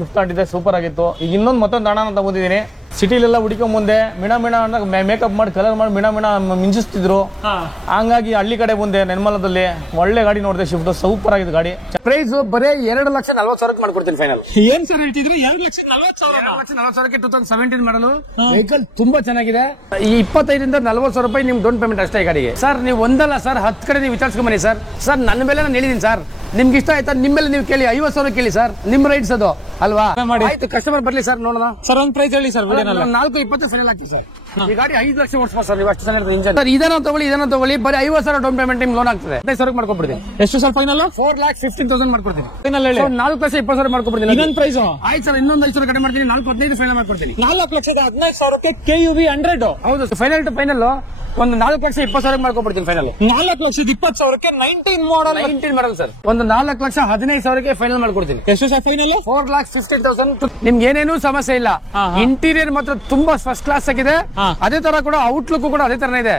Shift ಆಗಿದೆ, super ಆಗಿತ್ತು. ಈಗ ಇನ್ನೊಂದು ಮತ್ತೊಂದು ಅಣ್ಣ ಅಂತ ಬಂದಿದ್ದೀನಿ. ಸಿಟಿಲೆಲ್ಲ ಹುಡುಕೋ ಮುಂದೆ ಮಿಣ ಅಂತ ಮೇಕಪ್ ಮಾಡಿ ಕಲರ್ ಮಾಡಿ ಮಿಣ ಮಿಂಚಿಸ್ತಿದ್ರು. ಹಂಗಾಗಿ ಹಳ್ಳಿ ಕಡೆ ಬಂದೆ ನೆನ್ಮಲದಲ್ಲಿ ಒಳ್ಳೆ ಗಾಡಿ ನೋಡಿದೆ. ಶಿಫ್ಟ್ ಸೂಪರ್ ಆಗಿದೆ ಗಾಡಿ. ಪ್ರೈಸ್ ಬರೀ 2,40,000 ಮಾಡ್ಕೊಡ್ತೀನಿ ಫೈನಲ್. ಏನ್ ಸರ್ ಹೇಳ್ತಿದ್ರಿ? 2,40,000ಕ್ಕೆ 2017 ಮಾಡಲು ವೆಹಿಕಲ್ ತುಂಬಾ ಚೆನ್ನಾಗಿದೆ. ಈ 25,000 ಇಂದ 40,000 ರೂಪಾಯಿ ನಿಮ್ ಡೌನ್ ಪೇಮೆಂಟ್ ಅಷ್ಟೇ ಈ ಗಾಡಿಗೆ. ಸರ್ ನೀವು ಒಂದಲ್ಲ ಸರ್ 10 ಕಡೆ ನೀವು ವಿಚಾರಿಸ್ಕೊಂಡ್ ಬನ್ನಿ ಸರ್. ಸರ್ ನನ್ನ ಮೇಲೆ ನಾನು ಹೇಳಿದೀನಿ ಸರ್, ನಿಮ್ಗೆ ಇಷ್ಟ ಆಯ್ತಾ ನಿಮ್ಮ ಮೇಲೆ ನೀವು ಕೇಳಿ. 50,000 ಕೇಳಿ ಸರ್, ನಿಮ್ ರೈಟ್ಸ್ ಅದು ಅಲ್ವಾ? ಆಯ್ತು, ಕಸ್ಟಮರ್ ಬರ್ಲಿ ಸರ್, ನೋಡೋಣ. ಸರ್ ಒಂದ್ ಪ್ರೈಸ್ ಹೇಳಿ ಸರ್. 4,20 ಫೈನಲ್ ಹಾಕಿ ಸರ್. ಈ ಗಾಡಿ 5 ಲಕ್ಷ ಓಡಿಸ್ಬೋದು ಸರ್. ನೀವು ಅಷ್ಟು ಚೆನ್ನಾಗಿ ಇಂಜನ್ ಸರ್. ಇದನ್ನ ತಗೊಳ್ಳಿ ಬರೀ 50,000 ಡೌನ್ ಪೇಮೆಂಟ್ ನಿಮ್ಗೆ ಲೋನ್ ಆಗ್ತದೆ. 15,000 ಮಾಡ್ಕೊಬಿಡ್ತೀನಿ. ಎಷ್ಟು ಸರ್ ಫೈನಲ್? 4,15,000 ಮಾಡ್ಕೊಡ್ತೀನಿ. ಫೈನಲ್ ಹೇಳಿ. 4,20,000 ಮಾಡ್ಕೊಬಿಡ್ತೀನಿ. ಇನ್ನೊಂದು ಪ್ರೈಸ್ ಆಯ್ತು ಸರ್, ಇನ್ನೊಂದು 5,000 ಕಡಿಮೆ ಮಾಡ್ತೀನಿ. 4,15,000 ಫೈನಲ್ ಮಾಡ್ಕೊಡ್ತೀನಿ. 4,15,000ಕ್ಕೆ KUV 100. ಹೌದು ಫೈನಲ್ ಟು ಫೈನಲ್ ಒಂದು 4,20,000 ಮಾಡ್ಕೊಬಿಡ್ತೀನಿ ಫೈನಲ್. 4,20,000ಕ್ಕೆ 19 ಮಾಡಲ್. 19 ಮಾಡಲ್ ಸರ್. ಒಂದು 4,15,000 ಫೈನಲ್ ಮಾಡ್ಕೊಡ್ತೀನಿ. ಎಷ್ಟು ಸರ್ ಫೈನಲ್? 4,50,000. ನಿಮ್ಗೆ ಏನೇನು ಸಮಸ್ಯೆ ಇಲ್ಲ. ಇಂಟೀರಿಯರ್ ಮಾತ್ರ ತುಂಬಾ ಫಸ್ಟ್ ಕ್ಲಾಸ್ ಆಗಿದೆ. ಅದೇ ತರ ಕೂಡ ಔಟ್ಲುಕ್ ಕೂಡ ಅದೇ ತರನೇ ಇದೆ.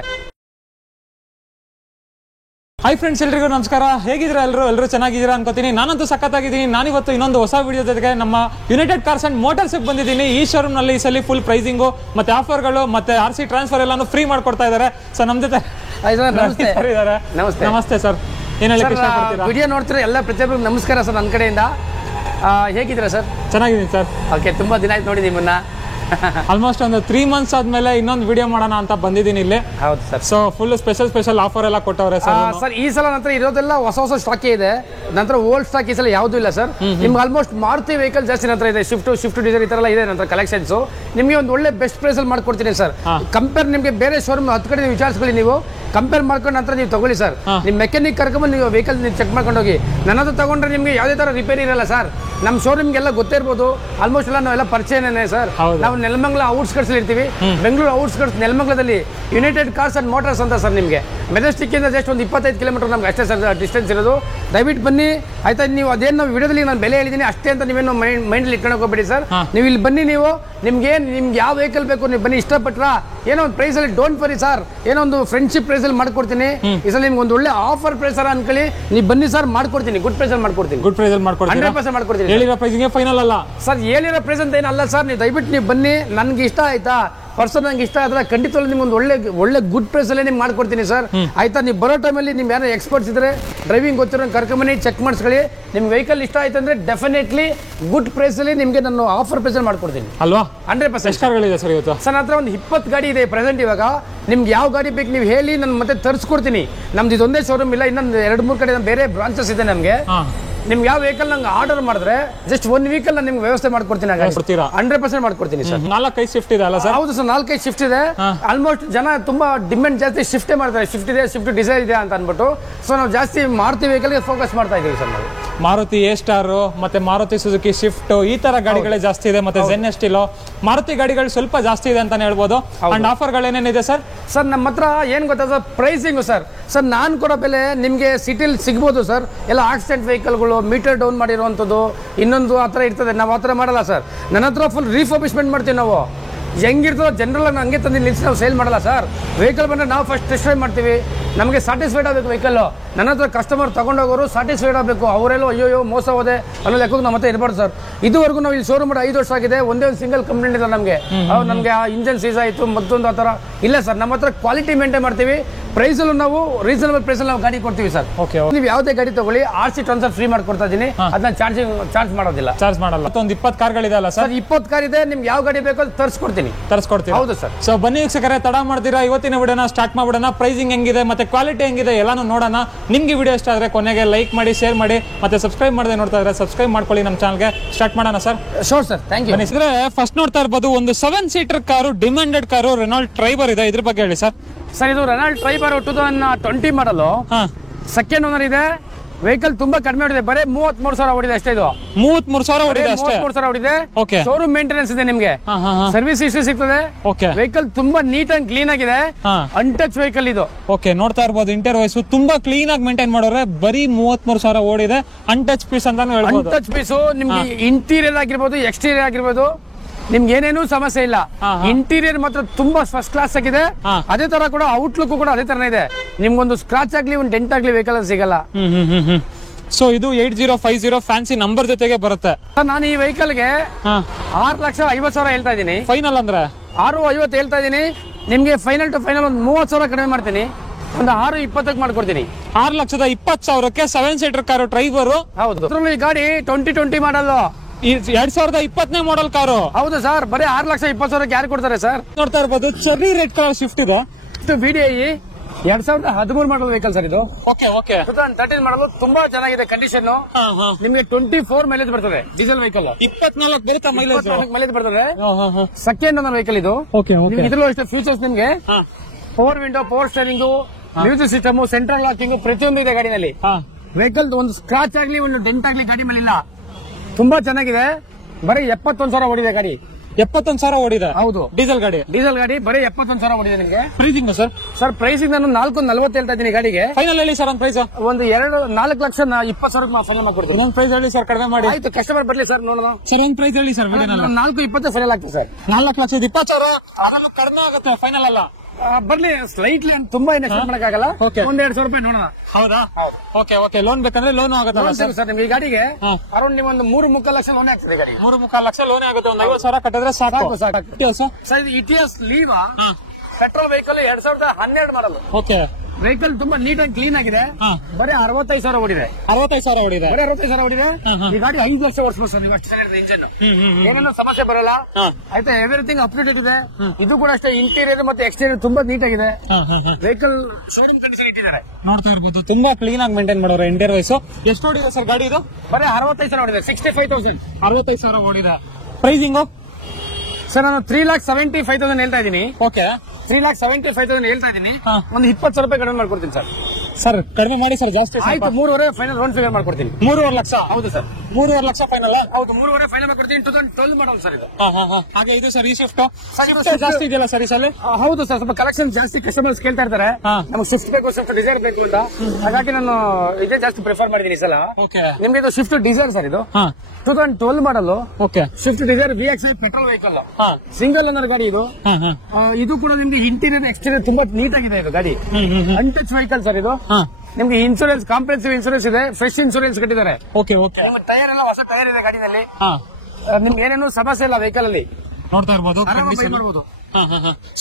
ಹಾಯ್ ಫ್ರೆಂಡ್ಸ್, ಎಲ್ರಿಗೂ ನಮಸ್ಕಾರ. ಹೇಗಿದ್ದೀರಾ ಎಲ್ಲರೂ ಚೆನ್ನಾಗಿದ್ದೀರಾ ಅನ್ಕೋತೀನಿ. ನಾನಂತೂ ಸಖತ್ತಾಗಿದ್ದೀನಿ. ನಾನಿವತ್ತು ಇನ್ನೊಂದು ಹೊಸ ವಿಡಿಯೋ ಜೊತೆಗೆ ನಮ್ಮ ಯುನೈಟೆಡ್ ಕಾರ್ಸ್ ಅಂಡ್ ಮೋಟರ್ಸ್ ಬಂದಿದ್ದೀನಿ. ಈ ಶೋರೂಮ್ ನಲ್ಲಿ ಈ ಸಲ ಫುಲ್ ಪ್ರೈಸಿಂಗು ಮತ್ತೆ ಆಫರ್ಗಳು ಮತ್ತೆ RC ಟ್ರಾನ್ಸ್ಫರ್ ಎಲ್ಲಾನು ಫ್ರೀ ಮಾಡ್ಕೊಡ್ತಾ ಇದ್ದಾರೆ. ಸರ್ ನಮ್ ಜೊತೆ ನಮಸ್ತೆ ಸರ್. ಏನ್ ಹೇಳಕ್ಕೆ ಇಷ್ಟಪಡ್ತೀರಾ? ವಿಡಿಯೋ ನೋಡ್ತೀರಾ ಎಲ್ಲ ಪ್ರತಿಯೊಬ್ಬರಿಗೂ ನಮಸ್ಕಾರ ಸರ್ ನನ್ನ ಕಡೆಯಿಂದ. ಹೇಗಿದ್ದೀರಾ ಸರ್? ಚೆನ್ನಾಗಿದ್ದೀನಿ ಸರ್. ಓಕೆ, ತುಂಬಾ ದಿನ ಆಯ್ತು ನೋಡಿ ನಿಮ್ಮನ್ನ. ಆಲ್ಮೋಸ್ಟ್ ಒಂದು 3 months ಆದ್ಮೇಲೆ ಇನ್ನೊಂದು ವಿಡಿಯೋ ಮಾಡೋಣ ಅಂತ ಬಂದಿದ್ದೀನಿ ಇಲ್ಲಿ. ಹೌದು sir. So full special offer ಎಲ್ಲ ಕೊಟ್ಟವ್ರೆ ಸರ್. ಈ ಸಲ ನಂತರ ಇರೋದೆಲ್ಲ ಹೊಸ ಸ್ಟಾಕ್ ಇದೆ. ನಂತರ ಓಲ್ಡ್ ಸ್ಟಾಕ್ ಈ ಸಲ ಯಾವ್ದು ಇಲ್ಲ ಸರ್. ನಿಮ್ಗೆ ಆಲ್ಮೋಸ್ಟ್ ಮಾರುತಿ ವೆಹಿಕಲ್ ಜಾಸ್ತಿ ನಂತರ ಇದೆ. ಶಿಫ್ಟ್ ಡಿಸೈರ್ ಈ ತರ ಎಲ್ಲ ಇದೆ ನಂತರ ಕಲೆಕ್ಷನ್ಸ್. ನಿಮಗೆ ಒಂದು ಒಳ್ಳೆ ಬೆಸ್ಟ್ ಪ್ರೈಸ್ ಅಲ್ಲಿ ಮಾಡ್ಕೊಡ್ತೀನಿ ಸರ್. ಕಂಪೇರ್ ನಿಮಗೆ ಬೇರೆ ಶೋರೂಮ್ 10 ಕಡೆ ನೀವು ವಿಚಾರಿಸ್ಕೊಳ್ಳಿ. ನೀವು ಕಂಪೇರ್ ಮಾಡ್ಕೊಂಡು ನಂತರ ನೀವು ತಗೊಳ್ಳಿ ಸರ್. ನಿಮ್ ಮೆಕ್ಯಾನಿಕ್ ಕರ್ಕೊಂಡ್ಬಂದು ನೀವು ವೆಹಿಕಲ್ ನೀವು ಚೆಕ್ ಮಾಡ್ಕೊಂಡು ಹೋಗಿ. ನನ್ನ ಹತ್ರ ತಗೊಂಡ್ರೆ ನಿಮ್ಗೆ ಯಾವುದೇ ತರ ರಿಪೇರಿ ಇರಲ್ಲ ಸರ್. ನಮ್ಮ ಶೋರೂಮ್ಗೆಲ್ಲ ಗೊತ್ತೇ ಇರ್ಬೋದು. ಆಲ್ಮೋಸ್ಟ್ ಎಲ್ಲ ನಾವೆಲ್ಲ ಪರಿಚಯನೇ ಸರ್. ನಾವು ನೆಲಮಂಗಲ ಔಟ್ಸ್ಕರ್ಟ್ಸ್ ಇರ್ತೀವಿ. ಬೆಂಗಳೂರು ಔಟ್ಸ್ಕರ್ಟ್ಸ್ ನೆಲಮಂಗಲದಲ್ಲಿ ಯುನೈಟೆಡ್ ಕಾರ್ಸ್ ಅಂಡ್ ಮೋಟರ್ಸ್ ಅಂತ ಸರ್. ನಿಮಗೆ ಮೆಜೆಸ್ಟಿಕ್ ಇಂದ ಜಸ್ಟ್ ಒಂದು 25 ಕಿಲೋಮೀಟರ್ ನಮ್ಗೆ ಅಷ್ಟೇ ಸರ್ ಡಿಸ್ಟೆನ್ಸ್ ಇರೋದು. ದಯವಿಟ್ಟು ಬನ್ನಿ ಆಯ್ತಾ. ನೀವು ಅದೇನು ನಾವು ವಿಡಿಯೋದಲ್ಲಿ ನಾನು ಬೆಲೆ ಹೇಳಿದ್ದೀನಿ ಅಷ್ಟೇ ಅಂತ ನೀವೇನು ಮೈಂಡಲ್ಲಿ ಇಟ್ಕೊಂಡು ಹೋಗ್ಬೇಡಿ ಸರ್. ನೀವು ಇಲ್ಲಿ ಬನ್ನಿ. ನಿಮ್ಗೆ ಯಾವ ವೆಹಿಕಲ್ ಬೇಕು ನೀವು ಬನ್ನಿ. ಇಷ್ಟಪಟ್ರ ಏನೋ ಒಂದು ಪ್ರೈಸ್ ಅಲ್ಲಿ ಡೋಂಟ್ ವರಿ ಸರ್. ಏನೋ ಒಂದು ಫ್ರೆಂಡ್ಶಿಪ್ ಪ್ರೈಸ್ ಅಲ್ಲಿ ಮಾಡ್ಕೊಡ್ತೀನಿ. ಈ ಸಲ ನಿಮ್ಗೆ ಒಂದು ಒಳ್ಳೆ ಆಫರ್ ಪ್ರೈಸ್ ಅನ್ಕೊಳ್ಳಿ. ನೀವು ಬನ್ನಿ ಸರ್, ಮಾಡ್ಕೊಡ್ತೀನಿ. ಗುಡ್ ಪ್ರೈಸ್ ಅಲ್ಲಿ ಮಾಡ್ಕೊಡ್ತೀನಿ. 100% ಮಾಡ್ಕೊಡ್ತೀನಿ. ಹೇಳಿರೋ ಪ್ರೈಸಿಂಗ್ ಫೈನಲ್ ಅಲ್ಲ ಸರ್. ಹೇಳಿರೋ ಪ್ರೈಸ್ ಅಂತ ಏನಲ್ಲ ಸರ್. ನೀವು ದಯವಿಟ್ಟು ನೀವು ಬನ್ನಿ. ನನ್ಗೆ ಇಷ್ಟ ಆಯ್ತಾ ಪರ್ಸನ್ ನಂಗೆ ಇಷ್ಟ ಆದ್ರೆ ಖಂಡಿತವಾಗ್ಲೂ ನಿಮ್ಗೆ ಒಂದು ಒಳ್ಳೆ ಗುಡ್ ಪ್ರೈಸ್ ಅಲ್ಲೇ ನಿಮ್ಗೆ ಮಾಡ್ಕೊಡ್ತೀನಿ ಸರ್. ಆಯ್ತಾ. ನೀವು ಬರೋ ಟೈಮಲ್ಲಿ ನಿಮ್ಗೆ ಯಾರೋ ಎಕ್ಸ್ಪರ್ಟ್ಸ್ ಇದ್ರೆ ಡ್ರೈವಿಂಗ್ ಗೊತ್ತಿರೋ ಕರ್ಕೊಂಬನ್ನಿ, ಚೆಕ್ ಮಾಡಿಸ್ಕೊಳ್ಳಿ. ನಿಮ್ಗೆ ವೆಹಿಕಲ್ ಇಷ್ಟ ಆಯ್ತು ಅಂದ್ರೆ ಡೆಫಿನೆಟ್ಲಿ ಗುಡ್ ಪ್ರೈಸ್ ಅಲ್ಲಿ ನಿಮಗೆ ನಾನು ಆಫರ್ ಪ್ರೈಸ್ ಅಲ್ಲಿ ಮಾಡ್ಕೊಡ್ತೀನಿ ಅಲ್ವಾ? 100%. ಸರ್ ಇವತ್ತು ಸರ್ ಹತ್ರ ಒಂದು 20 ಗಾಡಿ ಇದೆ ಪ್ರೆಸೆಂಟ್ ಇವಾಗ. ನಿಮ್ಗೆ ಯಾವ ಗಾಡಿ ಬೇಕು ನೀವು ಹೇಳಿ, ನಾನು ಮತ್ತೆ ತರಿಸ್ಕೊಡ್ತೀನಿ. ನಮ್ದು ಇದೊಂದೇ ಶೋರೂಮ್ ಇಲ್ಲ, ಇನ್ನೊಂದು 2-3 ಕಡೆ ಬೇರೆ ಬ್ರಾಂಚಸ್ ಇದೆ ನಮಗೆ. ನಿಮ್ಗೆ ಯಾವ ವೆಹಿಕಲ್ ನಂಗೆ ಆರ್ಡರ್ ಮಾಡಿದ್ರೆ ಜಸ್ಟ್ 1 ವೀಕ್ ಅಲ್ಲಿ ನಿಮ್ಗೆ ವ್ಯವಸ್ಥೆ ಮಾಡ್ಕೊಡ್ತೀನಿ. 100% ಮಾಡ್ಕೊಡ್ತೀನಿ ಸರ್. 4-5 ಶಿಫ್ಟ್ ಇದೆ ಅಲ್ಲ ಸರ್? ಹೌದು ಸರ್, 4-5 ಶಿಫ್ಟ್ ಇದೆ. ಆಲ್ಮೋಸ್ಟ್ ಜನ ತುಂಬಾ ಡಿಮ್ಯಾಂಡ್ ಜಾಸ್ತಿ ಶಿಫ್ಟೇ ಮಾಡ್ತಾರೆ. ಶಿಫ್ಟ್ ಡಿಸೈರ್ ಇದೆ ಅಂತ ಅನ್ಬಿಟ್ಟು. ಸೊ ನಾವು ಜಾಸ್ತಿ ಮಾರುತಿ ವೆಹಿಕಲ್ಗೆ ಫೋಕಸ್ ಮಾಡ್ತಾ ಇದೀವಿ ಸರ್. ನಾವು ಮಾರುತಿ A-Star ಮತ್ತೆ ಮಾರುತಿ ಸುಜುಕಿ ಶಿಫ್ಟ್ ಈ ತರ ಗಾಡಿಗಳೇ ಜಾಸ್ತಿ ಇದೆ. ಮತ್ತೆ Zen Estilo ಮಾರುತಿ ಗಾಡಿಗಳು ಸ್ವಲ್ಪ ಜಾಸ್ತಿ ಇದೆ ಅಂತಾನೆ ಹೇಳ್ಬೋದು. ಅಂಡ್ ಆಫರ್ಗಳು ಏನೇನಿದೆ ಸರ್? ಸರ್ ನಮ್ಮ ಹತ್ರ ಏನ್ ಗೊತ್ತಾ ಸರ್, ಪ್ರೈಸಿಂಗು ಸರ್. ಸರ್ ನಾನು ಕೊಡೋ ಬೆಲೆ ನಿಮಗೆ ಸಿಟಿಲಿ ಸಿಗ್ಬೋದು ಸರ್. ಎಲ್ಲ ಆಕ್ಸಿಡೆಂಟ್ ವೆಹಿಕಲ್ಗಳು ಮೀಟರ್ ಡೌನ್ ಮಾಡಿರುವಂಥದ್ದು ಇನ್ನೊಂದು ಆ ಥರ ಇರ್ತದೆ. ನಾವು ಆ ಥರ ಮಾಡಲ್ಲ ಸರ್. ನನ್ನ ಹತ್ರ ಫುಲ್ ರೀಫರ್ಬಿಶ್ಮೆಂಟ್ ಮಾಡ್ತೀವಿ ನಾವು. ಹೆಂಗಿರ್ತದೋ ಜನರಲ್ ಹಂಗೆ ತಂದು ನಿಲ್ಲಿಸಿ ನಾವು ಸೇಲ್ ಮಾಡಲ್ಲ ಸರ್. ವೆಹಿಕಲ್ ಬಂದರೆ ನಾವು ಫಸ್ಟ್ ಟೆಸ್ಟ್ ಡ್ರೈವ್ ಮಾಡ್ತೀವಿ. ನಮಗೆ ಸ್ಯಾಟಿಸ್ಫೈಡ್ ಆಗಬೇಕು ವೆಹಿಕಲ್ಲು. ನನ್ನ ಹತ್ರ ಕಸ್ಟಮರ್ ತಗೊಂಡೋಗೋರು ಸ್ಯಾಟಿಸ್ಫೈಡ್ ಆಗಬೇಕು. ಅವರೆಲ್ಲೋ ಅಯ್ಯೋ ಮೋಸ ಹೋದೆ ಅನ್ನೋ ಲೆಕ್ಕಕ್ಕೆ ನಮ್ಮ ಹತ್ರ ಇರಬಾರ್ದು ಸರ್. ಇದುವರೆಗೂ ನಾವು ಇಲ್ಲಿ ಶೋರೂಮ್ ಮಾಡಿ 5 ವರ್ಷ ಆಗಿದೆ. ಒಂದೇ ಒಂದು ಸಿಂಗಲ್ ಕಂಪ್ಲೇಂಟ್ ಇಲ್ಲ ನಮಗೆ. ನಮಗೆ ಆ ಇಂಜನ್ ಸೀಸ್ ಆಯಿತು ಮತ್ತೊಂದು ಆ ಥರ ಇಲ್ಲ ಸರ್. ನಮ್ಮ ಹತ್ರ ಕ್ವಾಲಿಟಿ ಮೇಂಟೈನ್ ಮಾಡ್ತೀವಿ. ಪ್ರೈಸಲ್ಲೂ ನಾವು ರೀಸನಬಲ್ ಪ್ರೈಸಲ್ಲಿ ನಾವು ಗಾಡಿ ಕೊಡ್ತೀವಿ ಸರ್. ನೀವು ಯಾವುದೇ ಗಾಡಿ ತಗೊಳ್ಳಿ RC ಟ್ರಾನ್ಸ್ಫರ್ ಫ್ರೀ ಮಾಡ್ಕೊಡ್ತಾ ಇದ್ದೀನಿ. ಅದನ್ನ ಚಾರ್ಜ್ ಮಾಡೋದಿಲ್ಲ. ಚಾರ್ಜ್ ಮಾಡಲ್ಲ. ಒಂದು 20 ಕಾರ್ಗಳಿದೆ ಅಲ್ಲ ಸರ್? 20 ಕಾರ್ ಇದೆ. ನಿಮ್ಗೆ ಯಾವ ಗಾಡಿ ಬೇಕೋ ತರಿಸ್ಕೊಡ್ತೀನಿ. ಹೌದು ಸರ್. ಸೊ ಬನ್ನಿ ವೀಕ್ಷಕರೇ, ತಡ ಮಾಡ್ತೀರಾ, ಇವತ್ತಿನ ವಿಡಿಯೋನ ಸ್ಟಾರ್ಟ್ ಮಾಡ್ಬಿಡೋಣ. ಪ್ರೈಸಿಂಗ್ ಹೆಂಗಿದೆ ಮತ್ತೆ ಕ್ವಾಲಿಟಿ ಹೆಂಗಿದೆ ಎಲ್ಲಾನು ನೋಡೋಣ. ನಿಮ್ಗೆ ವಿಡಿಯೋ ಇಷ್ಟ ಆದ್ರೆ ಕೊನೆಗೆ ಲೈಕ್ ಮಾಡಿ, ಶೇರ್ ಮಾಡಿ, ಮತ್ತೆ ಸಬ್ಸ್ಕ್ರೈಬ್ ಮಾಡದೆ ನೋಡ್ತಾ ಇದ್ರೆ ಸಬ್ಸ್ಕ್ರೈಬ್ ಮಾಡ್ಕೊಳ್ಳಿ ನಮ್ಮ ಚಾನಲ್ಗೆ. ಸ್ಟಾರ್ಟ್ ಮಾಡೋಣ sir. Sure sir, thank you. ಬನ್ನಿ ಫಸ್ಟ್ ನೋಡ್ತಾ ಇರ್ಬೋದು ಒಂದು 7 seater car, demanded car, Renault Triber ಇದೆ. ಇದ್ರ ಬಗ್ಗೆ ಹೇಳಿ ಸರ್. ಸರ್ ಇದು ರೆನಾಲ್ಟ್ ಟ್ರೈಬರ್ 2020 ಮಾಡಲು. ಸೆಕೆಂಡ್ ಓನರ್ ಇದೆ. ವೆಹಿಕಲ್ ತುಂಬಾ ಕಡಿಮೆ ಹೊಡಿದೆ. ಬರೀ 33,000 ಹೊಡಿದೆ ಅಷ್ಟೇ. ಇದು 33,000 ಹೊಡಿದೆ ಅಷ್ಟೇ. 33,000 ಹೊಡಿದೆ. ಓಕೆ. ಶೋರೂಮ್ ಮೇಂಟೆನೆನ್ಸ್ ಇದೆ ನಿಮಗೆ. ಸರ್ವಿಸ್ ಹಿಸ್ಟ್ರಿ ಸಿಗ್ತದೆ. ಓಕೆ. ವೆಹಿಕಲ್ ತುಂಬಾ ನೀಟ್ ಅಂಡ್ ಕ್ಲೀನ್ ಆಗಿದೆ. ಅನ್ಟಚ್ ವೆಹಿಕಲ್ ಇದು. ಓಕೆ, ನೋಡ್ತಾ ಇರಬಹುದು ಇಂಟೀರಿಯರ್ ವೈಸ್ ತುಂಬಾ ಕ್ಲೀನ್ ಆಗಿ ಮೇಂಟೈನ್ ಮಾಡೋರೆ. ಬರೀ 33,000 ಓಡಿದೆ. ಅನ್ಟಚ್ ಪೀಸ್ ಅಂತಾನು ಹೇಳ್ಬೋದು. ಅನ್ಟಚ್ ಪೀಸ್ ನಿಮ್ಗೆ ಇಂಟೀರಿಯರ್ ಆಗಿರ್ಬೋದು, ಎಕ್ಸ್ಟೀರಿಯರ್ ಆಗಿರ್ಬೋದು, ನಿಮ್ಗೆ ಏನೇನು ಸಮಸ್ಯೆ ಇಲ್ಲ. ಇಂಟೀರಿಯರ್ ಮಾತ್ರ ತುಂಬಾ ಫಸ್ಟ್ ಕ್ಲಾಸ್ ಆಗಿದೆ. ಅದೇ ತರ ಕೂಡ ಔಟ್ಲುಕ್ ಕೂಡ ಅದೇ ತರನೇ ಇದೆ. ನಿಮ್ಗೊಂದು ಸ್ಕ್ರಾಚ್ ಆಗ್ಲಿ ಒಂದು ಡೆಂಟ್ ಆಗ್ಲಿ ವೆಹಿಕಲ್ ಸಿಗಲ್ಲ. ಸೊ ಇದು 8050 ಫ್ಯಾನ್ಸಿ ನಂಬರ್ ಜೊತೆಗೆ ಬರುತ್ತೆ. ಸರ್ ನಾನು ಈ ವೆಹಿಕಲ್ಗೆ 6,50,000 ಹೇಳ್ತಾ ಇದ್ದೀನಿ. ಫೈನಲ್ ಅಂದ್ರೆ 6,50,000 ಹೇಳ್ತಾ ಇದ್ದೀನಿ. ನಿಮ್ಗೆ ಫೈನಲ್ ಟು ಫೈನಲ್ ಒಂದು 30,000 ಕಡಿಮೆ ಮಾಡ್ತೀನಿ. ಒಂದು 6,20,000 ಮಾಡ್ಕೊಡ್ತೀನಿ. 6,20,000ಕ್ಕೆ 7 ಸೀಟರ್ ಕಾರು ಡ್ರೈವರು. ಹೌದು. ಈ ಗಾಡಿ 2020 ಮಾಡಲ್, 2020ನೇ ಮಾಡೆಲ್ ಕಾರು. ಹೌದು ಸರ್. ಬರೀ 6,20,000 ಯಾರು ಕೊಡ್ತಾರೆ ಸರ್? ನೋಡ್ತಾ ಇರ್ಬೋದು ಚೆರ್ರಿ ರೆಡ್ ಕಲರ್ ಸ್ವಿಫ್ಟ್ ಇದೆ. VDI 2013 ಮಾಡಲ್ ವೆಹಿಕಲ್ ಸರ್ ಇದು. ಓಕೆ ಓಕೆ 2013 ಮಾಡಲ್, ತುಂಬಾ ಚೆನ್ನಾಗಿದೆ ಕಂಡೀಷನ್. ನಿಮ್ಗೆ 24 ಮೈಲೇಜ್ ಬರ್ತದೆ. ಡೀಸೆಲ್ ವೆಹಿಕಲ್ 24 ಬರುತ್ತೆ ಮೈಲೇಜ್ ಬರ್ತದೆ. ಸೆಕೆಂಡ್ ಓನರ್ ವೆಹಿಕಲ್ ಇದು. ಇದ್ರಲ್ಲೂ ಅಷ್ಟೇ ಫೀಚರ್ಸ್ ನಿಮ್ಗೆ power window, power steering, music system, central locking ಪ್ರತಿಯೊಂದು ಇದೆ ಗಾಡಿನಲ್ಲಿ. ವೆಹಿಕಲ್ ಒಂದು ಸ್ಕ್ರಾಚ್ ಆಗ್ಲಿ ಒಂದು ಡೆಂಟ್ ಆಗ್ಲಿ ಗಾಡಿ ಮೇಲೆ ಇಲ್ಲ. ತುಂಬಾ ಚೆನ್ನಾಗಿದೆ. ಬರೀ 71,000 ಓಡಿದೆ ಗಾಡಿ. 71,000 ಓಡಿದೆ. ಹೌದು. ಡೀಸೆಲ್ ಗಾಡಿ ಬರೀ 71,000 ಓಡಿದೆ. ನಿಮಗೆ ಪ್ರೈಸಿಂಗ್ ಸರ್ ಪ್ರೈಸಿಂಗ್ ನಾನು 4,40 ಹೇಳ್ತಾ ಇದ್ದೀನಿ ಗಾಡಿಗೆ. ಫೈನಲ್ ಹೇಳಿ ಸರ್ ಒಂದು ಪ್ರೈಸ್. ಒಂದು 4,20,000 ಫೈನಲ್ ಮಾಡ್ಕೊಡ್ತೀನಿ. ಒಂದು ಪ್ರೈಸ್ ಹೇಳಿ ಸರ್, ಕಡಿಮೆ ಮಾಡಿ. ಆಯ್ತು, ಕಸ್ಟಮರ್ ಬರ್ಲಿ ಸರ್ ನೋಡೋಣ. ಸರ್ ಒಂದು ಪ್ರೈಸ್ ಹೇಳಿ ಸರ್. 4,20 ಫೈನಲ್ ಆಗ್ತದೆ ಸರ್. 4,20,000 ಕಡಿಮೆ ಆಗುತ್ತೆ ಫೈನಲ್ ಅಲ್ಲ. ಬರ್ಲಿ ಸ್ಲೈಟ್ಲಿ, ತುಂಬಾ ಏನು ಎಕ್ಸ್ಪೆಕ್ಟ್ ಮಾಡಕ್ಕಾಗಲ್ಲ. ಒಂದ್ 2,000 ರೂಪಾಯಿ ನೋಡೋಣ. ಹೌದಾ? Okay okay. ಲೋನ್ ಬೇಕಂದ್ರೆ ಲೋನ್ ಆಗುತ್ತೆ ಸರ್. ನಿಮ್ಗೆ ಈ ಗಾಡಿಗೆ ಅರೌಂಡ್ ನೀವು ಒಂದು 3.25 ಲಕ್ಷ ಲೋನ್ ಆಗ್ತದೆ ಗಾಡಿ. 3.25 ಲಕ್ಷ ಲೋನ್ ಆಗುತ್ತೆ. ಒಂದು 50,000 ಕಟ್ಟಿದ್ರೆ ಸಾಕು. ಸರ್ ಇದು ಇಟಿಎಸ್ ಲೀವಾ ಪೆಟ್ರೋಲ್ ವೆಹಿಕಲ್ 2012 ಮಾಡಲು. ಓಕೆ. ವೆಹಿಕಲ್ ತುಂಬಾ ನೀಟ್ ಆಗಿ ಕ್ಲೀನ್ ಆಗಿದೆ. ಬರೀ 65,000 ಓಡಿದೆ. 65,000 ಓಡಿದೆ. ಬರೀ 65,000 ಓಡಿದೆ. ಈ ಗಾಡಿ 5 ಲಕ್ಷ ಓಡಿಸ್ಬೋದು ಸರ್. ನೀವು ಅಷ್ಟು ಚೆನ್ನಾಗಿದೆ ಇಂಜಿನ್, ಏನೇನು ಸಮಸ್ಯೆ ಬರಲ್ಲ. ಆಯ್ತಾ, ಎವ್ರಿಥಿಂಗ್ ಅಪ್ ಟು ಡೇಟ್ ಇದೆ. ಇದು ಕೂಡ ಅಷ್ಟೇ. ಇಂಟೀರಿಯರ್ ಮತ್ತೆ ಎಕ್ಸ್ಟೀರಿಯರ್ ತುಂಬಾ ನೀಟ್ ಆಗಿದೆ. ವೆಹಿಕಲ್ ಶೋರೂಮ್ ಕಂಡೀಷನ್ ಇಟ್ಟಿದ್ದಾರೆ. ನೋಡ್ತಾ ಇರ್ಬೋದು, ತುಂಬಾ ಕ್ಲೀನ್ ಆಗಿ ಮೇಂಟೈನ್ ಮಾಡೋರು. ಇಂಟೀರಿಯರ್ ವೈಸ್ ಎಷ್ಟು ಓಡಿದೆ ಸರ್ ಗಾಡಿ ಇದು? ಬರೀ 65,000 ಓಡಿದೆ. 65,000. 65,000 ಓಡಿದೆ. ಪ್ರೈಸಿಂಗು ಸರ್ ನಾನು 3,75,000 ಹೇಳ್ತಾ ಇದ್ದೀನಿ. ಓಕೆ. 3,75,000 ಹೇಳ್ತಾ ಇದ್ದೀನಿ. ಒಂದು 20,000 ರೂಪಾಯಿ ಕಡಿಮೆ ಮಾಡ್ಕೊಡ್ತೀನಿ ಸರ್. ಸರ್ ಕಡಿಮೆ ಮಾಡಿ ಸರ್, ಜಾಸ್ತಿ ಆಯ್ತು. 3.5 ಫೈನಲ್ ರೌಂಡ್ ಫಿಗರ್ ಮಾಡ್ಕೊಡ್ತೀನಿ. 3.5 ಲಕ್ಷ. ಹೌದು ಸರ್. 3.5 ಲಕ್ಷ ಫೈನಲ್. ಹೌದು, 3.5 ಫೈನಲ್ ಮಾಡ್ಕೊಡ್ತೀನಿ. 2012 ಮಾಡೋದು ಸರ್ ಇದು. ಹಾಗೆ ಇದು ಸರ್ ಈ ಸ್ವಿಫ್ಟ್ ಜಾಸ್ತಿ ಇದೆಯಲ್ಲ ಸರ್ ಈ ಸಲ? ಹೌದು ಸರ್, ಸ್ವಲ್ಪ ಕಲೆಕ್ಷನ್ ಜಾಸ್ತಿ ಕಸ್ಟಮರ್ಸ್ ಕೇಳ್ತಾ ಇರ್ತಾರೆ. ನಮ್ಗೆ ಸ್ವಿಫ್ಟ್ ಬೇಕು, ಸ್ವಿಫ್ಟ್ ಡಿಸೈರ್ ಬೇಕು ಅಂತ. ಹಾಗಾಗಿ ನಾನು ಇದೇ ಜಾಸ್ತಿ ಪ್ರಿಫರ್ ಮಾಡಿದೀನಿ ಈ ಸಲ. ನಿಮ್ಗೆ ಇದು ಸ್ವಿಫ್ಟ್ ಡಿಸೈರ್ ಸರ್. ಇದು 2012 ಮಾಡಲು. Okay. Swift Dzire VXI petrol vehicle, single owner ಗಾಡಿ ಇದು. ಇದು ಕೂಡ ನಿಮ್ಗೆ ಇಂಟೀರಿಯರ್ ಎಕ್ಸ್ಟೀರಿಯರ್ ತುಂಬಾ ನೀಟ್ ಆಗಿದೆ. ಇದು ಗಾಡಿ ಅನ್ಟಚ್ ವೆಹಿಕಲ್ ಸರ್. ಇದು ನಿಮ್ಗೆ ಇನ್ಸೂರೆನ್ಸ್, ಕಾಂಪ್ರೆನ್ಸಿವ್ ಇನ್ಸೂರೆನ್ಸ್ ಇದೆ. ಫ್ರೆಶ್ ಇನ್ಸೂರೆನ್ಸ್ ಕಟ್ಟಿದ್ದಾರೆ. Okay okay. ಟೈರ್ ಎಲ್ಲ ಹೊಸ ಟೈರ್ ಇದೆ ಗಾಡಿನಲ್ಲಿ. ನಿಮ್ಗೆ ಏನೇನು ಸಮಸ್ಯೆ ಇಲ್ಲ ವೆಹಿಕಲ್ ಅಲ್ಲಿ. ನೋಡ್ತಾ ಇರ್ಬೋದು. ಮಾಡ್ಬೋದು.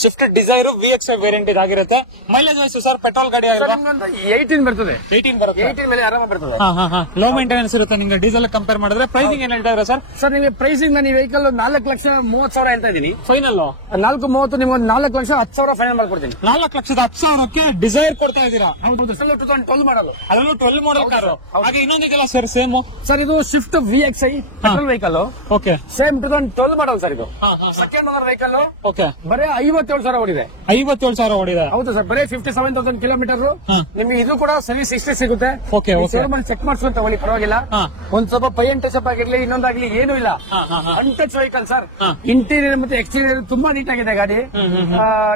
ಸ್ವಿಫ್ಟ್ ಡಿಸೈರ್ VXI ವೇರಿಯಂಟ್ ಇದಾಗಿರುತ್ತೆ. ಮೈಲೇಜ್ ವೈಸ್ ಸರ್ ಪೆಟ್ರೋಲ್ ಗಾಡಿ 18 ಬರ್ತದೆ. 18 ಬರುತ್ತೆ. 18 ಮೇಲೆ ಆರಾಮ ಬರ್ತದೆ. ಲೋ ಮೇಂಟೆನೆನ್ಸ್ ಇರುತ್ತೆ ನಿಮ್ಗೆ ಡೀಸೆಲ್ ಕಂಪೇರ್ ಮಾಡಿದ್ರೆ. ಪ್ರೈಸಿಂಗ್ ಏನ್ ಹೇಳ್ತಾ ಇದ್ದಾರೆ ಸರ್? ಸರ್ ನಿಮಗೆ ಪ್ರೈಸಿಂಗ್ ನಾನು ಈ ವೆಹಿಕಲ್ 4,30,000 ಹೇಳ್ತಾ ಇದ್ದೀನಿ. ಫೈನಲ್ 4.30. ನಿಮ್ಗೆ 4,10,000 ಫೈನಲ್ ಮಾಡ್ಕೊಡ್ತೀನಿ. 4,10,000ಕ್ಕೆ ಡಿಸೈರ್ ಕೊಡ್ತಾ ಇದ್ದೀರಾ? ಹೌದು. 2012 ಮಾಡಲು. ಅದರಲ್ಲೂ 12 ಮಾಡೆಲ್ ಕಾರು. ಹಾಗೆ ಇನ್ನೊಂದಿದೆಲ್ಲ ಸರ್ ಸೇಮ್ ಸರ್. ಇದು Swift VXI petrol vehicle. Okay. Same 2012 ಮಾಡಲ್ ಸರ್. ಇದು ಸೆಕೆಂಡ್ ಓನರ್ ವೆಹಿಕಲ್. ಓಕೆ. ಬರೀ 57,000 ಓಡಿದೆ. 57,000 ಓಡಿದೆ. ಹೌದು ಸರ್. ಬರೀ 57,000 ಕಿಲೋಮೀಟರ್. ನಿಮ್ಗೆ ಇದು ಕೂಡ ಸರ್ವಿಸ್ ಹಿಸ್ಟ್ರಿ ಸಿಗುತ್ತೆ. Okay okay. ಚೆಕ್ ಮಾಡಿಸ್ಕೊಂಡು ತಗೊಳ್ಳಿ, ಪರವಾಗಿಲ್ಲ. ಒಂದ್ ಸ್ವಲ್ಪ ಪೈ ಅಂಡ್ ಟಚ್ ಅಪ್ ಆಗಿರ್ಲಿ, ಇನ್ನೊಂದಾಗ್ಲಿ ಏನೂ ಇಲ್ಲ. ಅನ್ಟಚ್ ವೆಹಿಕಲ್ ಸರ್. ಇಂಟೀರಿಯರ್ ಮತ್ತೆ ಎಕ್ಸ್ಟೀರಿಯರ್ ತುಂಬಾ ನೀಟ್ ಆಗಿದೆ ಗಾಡಿ.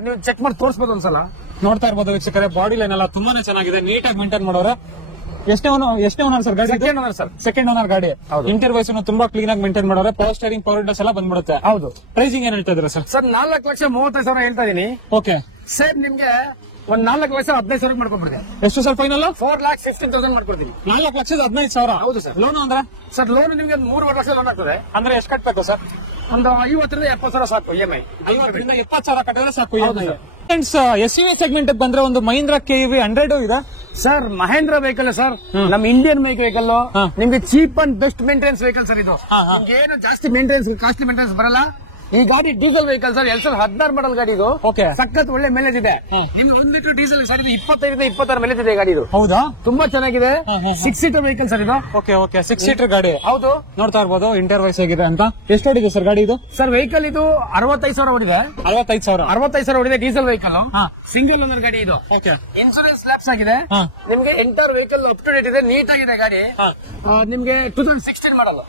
ನೀವು ಚೆಕ್ ಮಾಡಿ ತೋರಿಸಬಹುದು ಒಂದ್ಸಲ. ನೋಡ್ತಾ ಇರ್ಬೋದು ವೀಕ್ಷಕರೇ, ಬಾಡಿ ಲೈನ್ ಎಲ್ಲ ತುಂಬಾನೇ ಚೆನ್ನಾಗಿದೆ. ನೀಟಾಗಿ ಮೇಂಟೈನ್ ಮಾಡೋರು. ಎಷ್ಟೇ ಓನರ್ ಸರ್ ಗಾಡಿ? Second owner sir. Second owner ಗಾಡಿ. ಇಂಟೀರಿಯರ್ ವೈಸ್ ತುಂಬಾ ಕ್ಲೀನ್ ಆಗಿ ಮೇಂಟೈನ್ ಮಾಡೋರೆ. ಪವರ್ ಸ್ಟೇರಿಂಗ್, ಪವರ್ ವಿಂಡೋಸ್ ಎಲ್ಲ ಬಂದ್ಬಿಡುತ್ತೆ. ಹೌದು. ಪ್ರೈಸಿಂಗ್ ಏನ್ ಹೇಳ್ತಾ ಇದ್ದೀರಾ ಸರ್? ಸರ್ 4,35,000 ಹೇಳ್ತಾ ಇದೀನಿ. ಓಕೆ. ಸೇಮ್ ನಿಮ್ಗೆ ಒಂದ್ 4,15,000 ಮಾಡ್ಕೊಡ್ತೀನಿ. ಎಷ್ಟು ಸರ್ ಫೈನಲ್? 4,15,000 ಮಾಡ್ಕೊಡ್ತೀನಿ. 4,15,000. ಹೌದು ಸರ್. ಲೋನ್ ಅಂದ್ರೆ ಸರ್ ಲೋನ್ ನಿಮ್ಗೆ 3 ವರ್ಷ ಲೋನ್ ಆಗ್ತದೆ. ಅಂದ್ರೆ ಎಷ್ಟು ಕಟ್ಟಬೇಕು ಸರ್? ಒಂದು 50,000 ರಿಂದ 70,000 ಸಾಕು EMI. 50,000 ರಿಂದ 70,000 ಕಟ್ಟಿದ್ರೆ ಸಾಕು. SUV ಸೆಗ್ಮೆಂಟ್ ಬಂದ್ರೆ ಒಂದು ಮಹೀಂದ್ರ KUV 100 ಇದೆ ಸರ್. ಮಹೇಂದ್ರ ವೆಹಿಕಲ್ ಸರ್, ನಮ್ಮ ಇಂಡಿಯನ್ ಮೇಕ್ ವೆಹಿಕಲ್. ನಿಮ್ಗೆ cheap and best maintenance vehicle sir. ಇದು ನಿಮ್ಗೆ ಏನು ಜಾಸ್ತಿ ಮೇಂಟೆನೆನ್ಸ್, ಕಾಸ್ಟ್ಲಿ ಮೇಂಟೆನೆನ್ಸ್ ಬರಲ್ಲ. ಈ ಗಾಡಿ ಡೀಸೆಲ್ ವೆಹಿಕಲ್ ಸರ್. 2016 ಮಾಡಲ್ ಗಾಡಿ ಇದು. ಸಖತ್ ಒಳ್ಳೆ ಮೈಲೇಜ್ ಇದೆ. ನಿಮ್ಗೆ 1 ಲೀಟರ್ ಡೀಸೆಲ್ ಸರ್. ಇದು 25 ರಿಂದ 26 ಮೈಲೇಜ್ ಇದೆ ಗಾಡಿ ಇದು. ಹೌದಾ? ತುಂಬಾ ಚೆನ್ನಾಗಿದೆ. 6 ಸೀಟರ್ ವೆಹಿಕಲ್ ಸರ್ ಇದು. Okay okay. 6 ಸೀಟರ್ ಗಾಡಿ. ಹೌದು. ನೋಡ್ತಾ ಇರ್ಬೋದು ಇಂಟೀರಿಯರ್ ವೈಸ್ ಆಗಿದೆ ಅಂತ. ಎಷ್ಟು ಓಡಿದೆ ಸರ್ ಗಾಡಿ ಇದು? ಸರ್ ವೆಹಿಕಲ್ ಇದು 65,000 ಓಡಿದೆ. 65,000 ಓಡಿದೆ. ಡೀಸೆಲ್ ವೆಹಿಕಲ್, ಸಿಂಗಲ್ ಓನರ್ ಗಾಡಿ ಇದು. ಇನ್ಸೂರೆನ್ಸ್ ಲ್ಯಾಪ್ಸ್ ಆಗಿದೆ. ನಿಮ್ಗೆ entire vehicle up to date ಇದೆ. ನೀಟ್ ಆಗಿದೆ ಗಾಡಿ. ನಿಮ್ಗೆ 2016 ಮಾಡಲ್ಲ.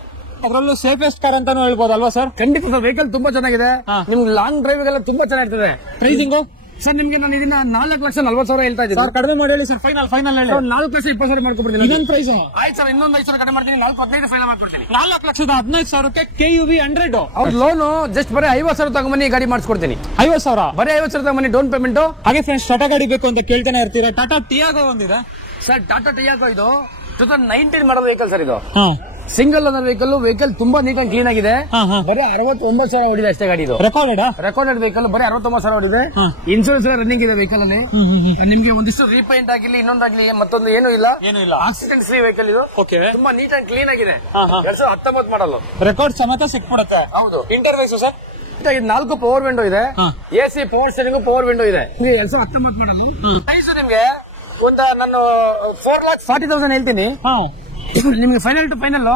ಅದರಲ್ಲೂ ಸೇಫೆಸ್ಟ್ ಕಾರ್ ಅಂತಾನು ಹೇಳ್ಬೋದು ಅಲ್ವಾ ಸರ್? ಖಂಡಿತ ಸರ್. ವೆಹಿಕಲ್ ತುಂಬಾ ಚೆನ್ನಾಗಿದೆ. ನಿಮ್ಗೆ ಲಾಂಗ್ ಡ್ರೈವ್ ಎಲ್ಲ ತುಂಬಾ ಚೆನ್ನಾಗಿರ್ತದೆ. ಪ್ರೈಸಿಂಗ್ ಸರ್ ನಿಮ್ಗೆ ನಾನು ಇದನ್ನ 4,40,000 ಹೇಳ್ತಾ ಇದ್ದೀನಿ. ಸರ್ ಕಡಿಮೆ ಮಾಡಿ ಹೇಳಿ ಸರ್. ಫೈನಲ್ ಹೇಳಿ. 4,20,000 ಮಾಡ್ಕೊಡ್ತೀನಿ. ಇನ್ನೊಂದು ಪ್ರೈಸ್ ಆಯ್ತು ಸರ್. ಇನ್ನೊಂದು 5,000 ಕಡಿಮೆ ಮಾಡ್ತೀನಿ. 4,15,000 ಫೈನಲ್ ಮಾಡ್ಕೊಡ್ತೀನಿ. 4,15,000ಕ್ಕೆ KUV 100. ಅವ್ರ ಲೋನು ಜಸ್ಟ್ ಬರೀ 50,000 ತಗೊಂಬನ್ನಿ ಗಾಡಿ ಮಾಡಿಸ್ಕೊಡ್ತೀನಿ. 50,000 ಬರೀ 50,000 ತಗೊಂಬನ್ನಿ ಡೌನ್ ಪೇಮೆಂಟ್. ಹಾಗೆ ಫ್ರೆಂಡ್ಸ್ ಟಾಟಾ ಗಾಡಿ ಬೇಕು ಅಂತ ಕೇಳ್ತಾನೆ ಇರ್ತೀರಾ. ಟಾಟಾ ಟಿಯಾಗೋ ಒಂದಿದೆ ಸರ್. ಟಾಟಾ ಟಿಯಾಗೋ ಇದು 2019 ಮಾಡಲ್ ವೆಹಿಕಲ್ ಸರ್ ಇದು. ಹಾ ಸಿಂಗಲ್ ಓನರ್ ವೆಹಿಕಲ್ ತುಂಬಾ ನೀಟ್ ಅಂಡ್ ಕ್ಲೀನ್ ಆಗಿದೆ. ಬರೀ 69,000 ಹೊಡಿದೆ ಅಷ್ಟೇ ಗಾಡಿ ಇದು. ರೆಕಾರ್ಡೆಡ್ ವೆಹಿಕಲ್ ಬರೀ 69,000 ಹೊಡಿದೆ. ಇನ್ಶೂರೆನ್ಸ್ ರನ್ನಿಂಗ್ ಇದೆ ವೆಹಿಕಲ್ ಅಲ್ಲಿ. ನಿಮ್ಗೆ ಒಂದಿಷ್ಟು ರೀಪೇಂಟ್ ಆಗಿರ್ಲಿ ಇನ್ನೊಂದಾಗ್ಲಿ ಮತ್ತೊಂದು ಏನು ಇಲ್ಲ. ಆಕ್ಸಿಡೆಂಟ್ ಫ್ರೀ ವೆಹಿಕಲ್ ಇದು. ತುಂಬಾ ನೀಟ್ ಅಂಡ್ ಕ್ಲೀನ್ ಆಗಿದೆ. 2019 ಮಾಡಲ್ ರೆಕಾರ್ಡ್ ಸಮೇತ ಸಿಕ್ಬಿಡುತ್ತೆ. ಹೌದು. ಇಂಟರ್ವೇಸ್ ಸರ್ 4 ಪವರ್ ವಿಂಡೋ ಇದೆ. AC power steering power window ಇದೆ. 2019 ಮಾಡಲ್. ಪ್ರೈಸ್ ನಿಮ್ಗೆ ನಾನು 4,40,000 ಹೇಳ್ತೀನಿ. ನಿಮ್ಗೆ ಫೈನಲ್ ಟು ಫೈನಲ್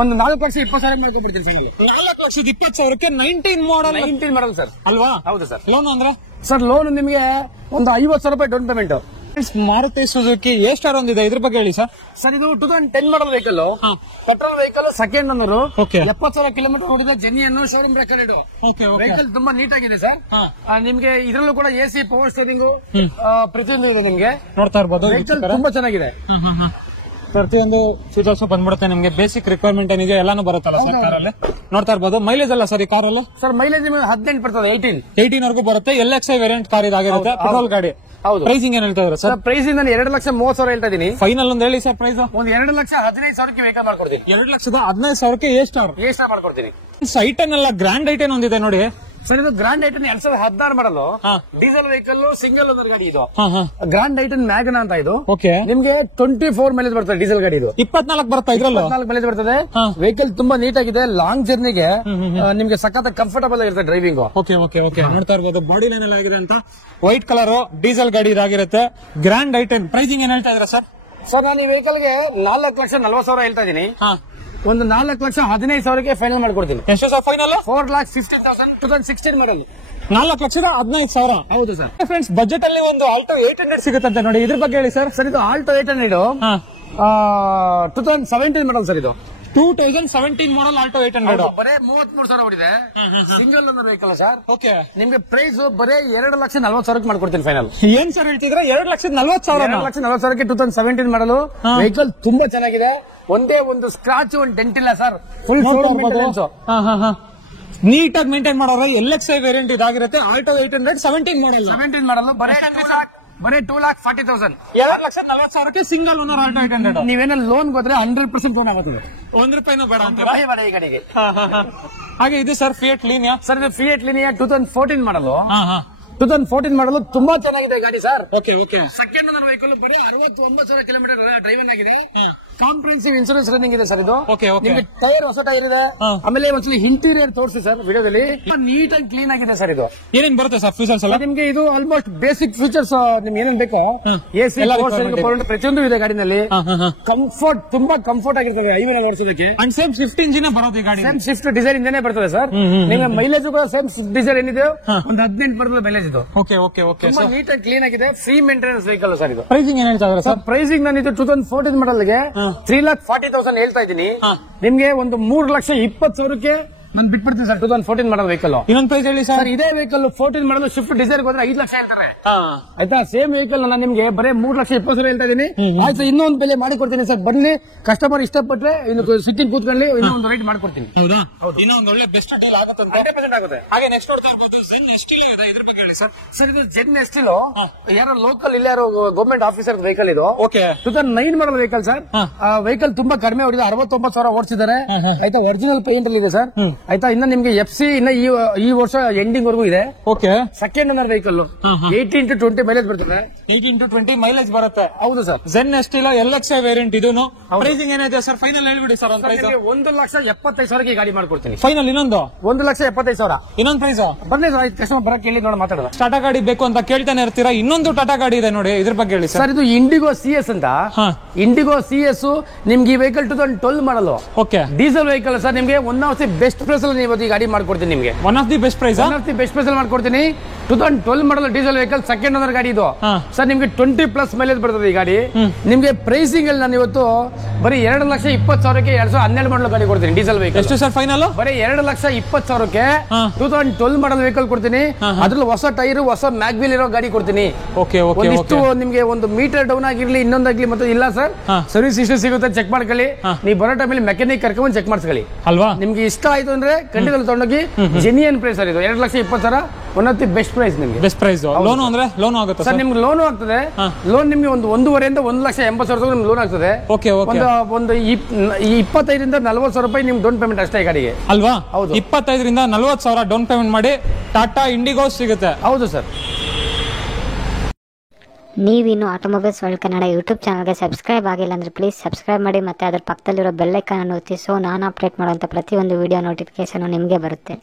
ಒಂದು 4,20,000 ಮಾಡ್ಕೊಬಿಡ್ತೀನಿ. 4,20,000ಕ್ಕೆ 19 ಮಾಡಲ್ ಸರ್ ಅಲ್ವಾ? ಹೌದು ಸರ್. ಲೋನ್ ಅಂದ್ರೆ ಸರ್ ಲೋನ್ ನಿಮಗೆ ಒಂದು 50,000 ರೂಪಾಯಿ down payment. Maruti Suzuki A star ಒಂದಿದೆ, ಇದ್ರ ಬಗ್ಗೆ ಹೇಳಿ ಸರ್. ಸರ್ ಇದು 2010 ಮಾಡಲ್ vehicle, petrol vehicle, second owner, 70,000 kilometre ಓಡಿದೆ, ಜೆನ್ಯೂನ್ ಶೋರೂಮ್ ರೆಕಾರ್ಡ್. ವೆಹಿಕಲ್ ತುಂಬಾ ನೀಟ್ ಆಗಿದೆ ಸರ್. ನಿಮ್ಗೆ ಇದರಲ್ಲೂ ಕೂಡ AC ಪವರ್ ಸ್ಟೀರಿಂಗ್ ಪ್ರತಿಯೊಂದು ಇದೆ. ನಿಮ್ಗೆ ನೋಡ್ತಾ ಇರ್ಬೋದು ವೆಹಿಕಲ್ ತುಂಬಾ ಚೆನ್ನಾಗಿದೆ. ಪ್ರತಿಯೊಂದು ಫೀಚರ್ಸ್ ಬಂದ್ಬಿಡುತ್ತೆ ನಿಮ್ಗೆ. ಬೇಸಿಕ್ ರಿಕ್ವೈರ್ಮೆಂಟ್ ಏನಿದೆ ಎಲ್ಲಾನು ಬರುತ್ತಲ್ಲ ಸರ್ ಕಾರಲ್ಲಿ. ನೋಡ್ತಾ ಇರ್ಬೋದು. ಮೈಲೇಜ್ ಅಲ್ಲ ಸರ್ ಈ ಕಾರಲ್ಲ ಸರ್? ಮೈಲೇಜ್ 18 ಬರ್ತದೆ. 18 ವರೆಗೂ ಬರುತ್ತೆ. LXi ವೇರಿಯಂಟ್ ಕಾರ್ ಇದಾಗಿರುತ್ತೆ, ಪೆಟ್ರೋಲ್ ಗಾಡಿ. ಹೌದು. ಪ್ರೈಸಿಂಗ್ ಏನ್ ಹೇಳ್ತಾ ಇದ್ದಾರೆ ಸರ್? ಪ್ರೈಸಿಂಗ್ ನಾನು 2,30,000 ಹೇಳ್ತಾ ಇದೀನಿ. ಫೈನಲ್ ಒಂದು ಹೇಳಿ ಸರ್ ಪ್ರೈಸ್. ಒಂದು 2,15,000ಕ್ಕೆ ವೆಹಿಕಲ್ ಮಾಡ್ಕೊಡ್ತೀನಿ. 2,15,000ಕ್ಕೆ ಎ ಸ್ಟಾರ್ ಮಾಡ್ಕೊಡ್ತೀನಿ. ಐಟನ್ ಅಲ್ಲ, ಗ್ರ್ಯಾಂಡ್ ಐಟನ್ ಒಂದಿದೆ ನೋಡಿ ಸರ್. ಇದು ಗ್ರಾಂಡ್ ಐಟನ್ 2016 ಮಾಡಲು ಡೀಸೆಲ್ ವೆಹಿಕಲ್, ಸಿಂಗಲ್ ಓನರ್ ಗಾಡಿ ಇದು. ಗ್ರಾಂಡ್ ಐಟನ್ ಮ್ಯಾಗ್ನಾ ಅಂತ ಇದು. ನಿಮ್ಗೆ 24 ಮೈಲೇಜ್ ಬರ್ತದೆ ಡೀಸೆಲ್ ಗಾಡಿ ಇದು. 24 ಬರುತ್ತೆ, 24 ಮೈಲೇಜ್ ಬರ್ತದೆ. ವೆಹಿಕಲ್ ತುಂಬಾ ನೀಟ್ ಆಗಿದೆ. ಲಾಂಗ್ ಜರ್ನಿಗೆ ನಿಮ್ಗೆ ಸಖತ್ ಕಂಫರ್ಟಬಲ್ ಆಗಿರುತ್ತೆ ಡ್ರೈವಿಂಗ್. ನೋಡ್ತಾ ಇರ್ಬೋದು ಬಾಡಿ ಲೈನ್ ಎಲ್ಲ ಆಗಿದೆ ಅಂತ. ವೈಟ್ ಕಲರ್ ಡೀಸೆಲ್ ಗಾಡಿ ಇದಾಗಿರುತ್ತೆ. ಗ್ರಾಂಡ್ ಐಟನ್ ಪ್ರೈಸಿಂಗ್ ಏನ್ ಹೇಳ್ತಾ ಇದ್ರ ಸರ್? ಸರ್ ನಾನು ಈ ವೆಹಿಕಲ್ ಗೆ 4,40,000 ಹೇಳ್ತಾ ಇದೀನಿ. ಒಂದು 4,15,000ಕ್ಕೆ ಫೈನಲ್ ಮಾಡ್ಕೊಡ್ತೀನಿ. ಎಷ್ಟು ಸರ್ ಫೈನಲ್? 4,15,000 2016 ಮಾಡಲ್. 4,15,000. ಹೌದು ಸರ್. ಫ್ರೆಂಡ್ಸ್ ಬಜೆಟ್ ಅಲ್ಲಿ ಒಂದು ಆಲ್ಟೋ 800 ಸಿಗುತ್ತಂತೆ ನೋಡಿ, ಇದ್ರ ಬಗ್ಗೆ ಹೇಳಿ ಸರ್. ಸರ್ ಇದು ಆಲ್ಟೋ 800 2017 ಮಾಡಲ್ ಸರ್. ಇದು 2017 ಮಾಡಲ್ ಆಲ್ಟೋ 800 ಬರೇ 33,000 ಹೊಡಿದೆ. Single owner vehicle sir. ನಿಮ್ಗೆ ಪ್ರೈಸ್ ಬರೇ 2,40,000ಕ್ಕೆ ಮಾಡ್ಕೊಡ್ತೀನಿ ಫೈನಲ್. ಏನ್ ಸರ್ ಹೇಳ್ತಿದ್ರೆ? 2,40,000. 2,40,000ಕ್ಕೆ 2017 ಮಾಡಲು ವೆಹಿಕಲ್ ತುಂಬಾ ಚೆನ್ನಾಗಿದೆ. ಒಂದೇ ಒಂದು ಸ್ಕ್ರಾಚ್, ಒಂದು ಡೆಂಟ್ ಇಲ್ಲ ಸರ್. ಫುಲ್ ನೀಟಾಗಿ ಮೇಂಟೈನ್ ಮಾಡೋರು. LXi ವೇರಿಯಂಟ್ ಇದಾಗಿರುತ್ತೆ. ಆಲ್ಟೋ 800 17 ಮಾಡಲ್ ಬರೇ 2,40,000. 2,40,000ಕ್ಕೆ ಸಿಂಗಲ್ ಓನರ್ ಆಲ್ಟೋ 800. ನೀವೇನ ಲೋನ್ ಹೋದ್ರೆ 100% ಲೋನ್ ಆಗುತ್ತದೆ. ₹1 ಬೇಡ ಅಂತ ಈ ಗಾಡಿಗೆ. ಹಾಗೆ ಇದು ಸರ್ ಫಿಯಟ್ ಲೀನಿಯಾ. ಸರ್ ಇದು ಫಿಯಟ್ ಲೀನಿಯಾ 2014 ಮಾಡಲು. 2014 ಮಾಡಲು ತುಂಬಾ ಚೆನ್ನಾಗಿದೆ ಗಾಡಿ ಸರ್. ಸೆಕೆಂಡ್ ಓನರ್ ವೆಹಿಕಲ್ ಬರೀ 69,000 ಕಿಲೋಮೀಟರ್ ಡ್ರೈವನ್ ಆಗಿದೆ. ಕಾಂಪ್ರಿಹೆನ್ಸಿವ್ ಇನ್ಶೂರೆನ್ಸ್ ರನ್ನಿಂಗ್ ಇದೆ ಸರ್ ಇದು. ನಿಮಗೆ ಟೈರ್ ಹೊಸ ಟೈರ್ ಇದೆ. ಆಮೇಲೆ ಒಂದ್ಸಲ ಇಂಟೀರಿಯರ್ ತೋರಿಸಿ ಸರ್ ವಿಡಿಯೋದಲ್ಲಿ. ನೀಟ್ ಅಂಡ್ ಕ್ಲೀನ್ ಆಗಿದೆ ಸರ್ ಇದು. ಏನೇನ್ ಬರುತ್ತೆ ಸರ್ ಫೀಚರ್ಸ್ ಎಲ್ಲ? ನಿಮ್ಗೆ ಇದು ಆಲ್ಮೋಸ್ಟ್ ಬೇಸಿಕ್ ಫೀಚರ್ಸ್ ನಿಮ್ಗೆ ಏನೇನ್ ಬೇಕೋ AC ಪ್ರತಿಯೊಂದು ಇದೆ ಗಾಡಿನಲ್ಲಿ. ಕಂಫರ್ಟ್ ತುಂಬಾ ಕಂಫರ್ಟ್ ಆಗಿರ್ತದೆ ಹೈವೇನ ಓಡಿಸೋದಕ್ಕೆ. ಅಂಡ್ ಸೇಮ್ ಸ್ವಿಫ್ಟ್ ಇಂಜಿನ್ ಬರೋದು ಈ ಗಾಡಿ. ಸೇಮ್ ಸ್ವಿಫ್ಟ್ ಡಿಸೈರ್ ಇಂದನೇ ಬರ್ತದೆ ಸರ್. ನಿಮಗೆ ಮೈಲೇಜ್ ಕೂಡ ಸೇಮ್ ಸ್ವಿಫ್ಟ್ ಡಿಸೈರ್ ಏನಿದೆ ಒಂದು 18 ಬರ್ತದೆ ಮೈಲೇಜ್ ಇದು. ತುಂಬಾ ನೀಟ್ ಅಂಡ್ ಕ್ಲೀನ್ ಆಗಿದೆ. ಫ್ರೀ ಮೇಂಟೆನೆನ್ಸ್ ವೆಹಿಕಲ್ ಸರ್ ಇದು. ಪ್ರೈಸಿಂಗ್ ಏನ್ ಹೇಳ್ತಾ ಇದ್ದಾರೆ ಸರ್? ಪ್ರೈಸಿಂಗ್ ನಾನು ಇದು 2014 ಮಾಡಲ್ಗೆ 3,40,000 ಹೇಳ್ತಾ ಇದ್ದೀನಿ. ನಿಮ್ಗೆ ಒಂದು 3,20,000ಕ್ಕೆ ನಾನು ಬಿಟ್ಬಿಡ್ತೀನಿ ಸರ್. 2014 ಮಾಡಲ್ ವೆಹಿಕಲ್. ಇನ್ನೊಂದು ಪ್ರೈಸ್ ಹೇಳಿ ಸರ್. ಇದೇ ವೆಹಿಕಲ್ 14 ಮಾಡಲ್ ಸ್ವಿಫ್ಟ್ ಡಿಸೈರ್ ಹೋದ್ರೆ 5 ಲಕ್ಷ ಹೇಳ್ತಾರೆ. ಆಯ್ತಾ? ಸೇಮ್ ವೆಹಿಕಲ್ ನಾನು ನಿಮ್ಗೆ ಬರೀ 3,20,000 ಹೇಳ್ತಾ ಇದ್ದೀನಿ. ಆಯ್ತು, ಇನ್ನೊಂದು ಬೆಲೆ ಮಾಡಿ ಕೊಡ್ತೀನಿ ಸರ್. ಬನ್ನಿ, ಕಸ್ಟಮರ್ ಇಷ್ಟಪಟ್ರೆ ಇನ್ನು ಸಿಟ್ಟಿಂಗ್ ಕೂತ್ಕೊಳ್ಳಿ, ಇನ್ನೊಂದು ರೇಟ್ ಮಾಡ್ಕೊಡ್ತೀನಿ. ಹೌದಾ? ಇನ್ನೊಂದು ಒಳ್ಳೆ ಬೆಸ್ಟ್ ಡೀಲ್ ಆಗುತ್ತೆ. 100% ಆಗುತ್ತೆ. ಹಾಗೆ ನೆಕ್ಸ್ಟ್ ನೋಡ್ತಾ ಇರ್ಬೋದು Zen STilo ಇದೆ, ಇದ್ರ ಬಗ್ಗೆ ಹೇಳಿ ಸರ್. ಸರ್ ಇದು Zen STilo ಯಾರೋ ಲೋಕಲ್ ಇಲ್ಲ, ಯಾರೋ ಗವರ್ಮೆಂಟ್ ಆಫೀಸರ್ ವೆಹಿಕಲ್ ಇದು. 2009 ಮಾಡಲ್ ವೆಹಿಕಲ್ ಸರ್. ವೆಹಿಕಲ್ ತುಂಬಾ ಕಡಿಮೆ ಹೊಡಿದೆ, 69,000 ಓಡಿಸಿದ್ದಾರೆ. ಆಯ್ತಾ? ಒರಿಜಿನಲ್ ಪೇಂಟ್ ಅಲ್ಲಿ ಇದೆ ಸರ್. ಆಯ್ತಾ? ಇನ್ನ ನಿಮ್ಗೆ FC ಇನ್ನ ಈ ವರ್ಷ ಎಂಡಿಂಗ್ ವರೆಗೂ ಇದೆ. Second owner vehicle 18 to 20 mileage ಬರ್ತದೆ. 18 to 20 ಮೈಲೇಜ್ ಬರುತ್ತೆ. ಹೌದು sir. Zen STilo LXi variant ಇದೂನು. ಪ್ರೈಸಿಂಗ್ ಏನಿದೆ ಸರ್? ಫೈನಲ್ ಹೇಳ್ಬಿಡಿ ಸರ್. 1,70,000ಕ್ಕೆ ಗಾಡಿ ಮಾಡ್ಕೊಡ್ತೀನಿ ಫೈನಲ್. ಇನ್ನೊಂದು 1,70,000. ಇನ್ನೊಂದು ಪ್ರೈಸ್ ಬನ್ನಿ ಸರ್. ಕಸ್ಟಮರ್ ಬರಕ್ಕೆ ಹೇಳಿ ನೋಡಿ ಮಾತಾಡೋಣ. ಟಾಟಾ ಗಾಡಿ ಬೇಕು ಅಂತ ಕೇಳ್ತಾನೆ ಇರ್ತೀರಾ. ಇನ್ನೊಂದು ಟಾಟಾ ಗಾಡಿ ಇದೆ ನೋಡಿ, ಇದ್ರ ಬಗ್ಗೆ ಹೇಳಿ ಸರ್. ಇದು ಇಂಡಿಗೋ CS ಅಂತ. ಇಂಡಿಗೋ CS ನಿಮ್ಗೆ ಈ vehicle 2012 model. Diesel vehicle sir. ನಿಮ್ಗೆ one of the best price ಅಲ್ಲಿ ಇವತ್ತು ಈ ಗಾಡಿ ಮಾಡ್ಕೊಡ್ತೀನಿ ನಿಮ್ಗೆ. One of the best price ಅಲ್ಲಿ ಮಾಡ್ಕೊಡ್ತೀನಿ. 2012 model diesel vehicle, second owner ಗಾಡಿ ಇದು ಸರ್. ನಿಮ್ಗೆ 20+ ಮೈಲೇಜ್ ಬರ್ತದೆ ಈ ಗಾಡಿ. ನಿಮ್ಗೆ ಪ್ರೈಸಿಂಗ್ ಅಲ್ಲಿ ನಾನು ಇವತ್ತು ಬರೀ 2,20,000ಕ್ಕೆ 2012 ಮಾಡಲ್ ಗಾಡಿ ಕೊಡ್ತೀನಿ ಡೀಸೆಲ್ ವೆಹಿಕಲ್. ಎಷ್ಟು ಸರ್ ಫೈನಲ್? ಬರೀ 2,20,000ಕ್ಕೆ 2012 ಮಾಡಲ್ ವೆಹಿಕಲ್ ಕೊಡ್ತೀನಿ. ಅದ್ರಲ್ಲಿ ಹೊಸ ಟೈರ್, ಹೊಸ ಮ್ಯಾಗ್ವಿಲ್ ಇರೋ ಗಾಡಿ ಕೊಡ್ತೀನಿ. ಒಂದಿಷ್ಟು ನಿಮ್ಗೆ ಒಂದು ಮೀಟರ್ ಡೌನ್ ಆಗಿರ್ಲಿ, ಇನ್ನೊಂದಾಗ್ಲಿ ಮತ್ತೆ ಇಲ್ಲ ಸರ್. ಸರ್ವಿಸ್ ಇಷ್ಟು ಸಿಗುತ್ತೆ, ಚೆಕ್ ಮಾಡ್ಕೊಳ್ಳಿ. ನೀವು ಬರೋ ಟೈಮಲ್ಲಿ ಮೆಕ್ಯಾನಿಕ್ ಕರ್ಕೊಂಡ್ ಚೆಕ್ ಮಾಡಿಸ್ಕೊಳ್ಳಿ ಅಲ್ವಾ. ನಿಮ್ಗೆ ಇಷ್ಟ ಆಯ್ತು ಅಂದ್ರೆ ಖಂಡಿತ ತಗೊಂಡೋಗಿ. ಜೆನ್ಯೂನ್ ಪ್ರೈಸ್ ಸರ್ ಇದು. 2,20,000 one of the best price ನಿಮಗೆ. Best price. ಲೋನ್ ಅಂದ್ರೆ ಲೋನ್ ಆಗುತ್ತೆ ಸರ್, ನಿಮ್ಗೆ ಲೋನ್ ಆಗ್ತದೆ. ಲೋನ್ ನಿಮಗೆ ಒಂದು 1.5 ಇಂದ 1,80,000 ನಿಮ್ಗೆ ಲೋನ್ ಆಗ್ತದೆ. Okay okay. ಒಂದು 25 ರಿಂದ 40,000 ರೂಪಾಯಿ ನಿಮ್ಗೆ ಡೌನ್ ಪೇಮೆಂಟ್ ಅಷ್ಟೇ ಗಾಡಿಗೆ ಅಲ್ವಾ? ಹೌದು. 25 ರಿಂದ 40,000 ಡೌನ್ ಪೇಮೆಂಟ್ ಮಾಡಿ ಟಾಟಾ ಇಂಡಿಗೋ ಸಿಗುತ್ತೆ. ಹೌದು ಸರ್. ನೀವಿನ್ನು ಆಟೋಮೊಬೈಲ್ಸ್ ವರ್ಲ್ಡ್ ಕನ್ನಡ ಯೂಟ್ಯೂಬ್ ಚಾನಲ್ಗೆ ಸಬ್ಸ್ಕ್ರೈಬ್ ಆಗಿಲ್ಲ ಅಂದರೆ ಪ್ಲೀಸ್ ಸಬ್ಸ್ಕ್ರೈಬ್ ಮಾಡಿ, ಮತ್ತು ಅದರ ಪಕ್ಕದಲ್ಲಿರೋ ಬೆಲ್ ಐಕಾನ್ ಅನ್ನು ಒತ್ತಿ. ಸೊ ನಾನು ಅಪ್ಡೇಟ್ ಮಾಡುವಂಥ ಪ್ರತಿಯೊಂದು ವಿಡಿಯೋ ನೋಟಿಫಿಕೇಶನ್ ನಿಮಗೆ ಬರುತ್ತೆ.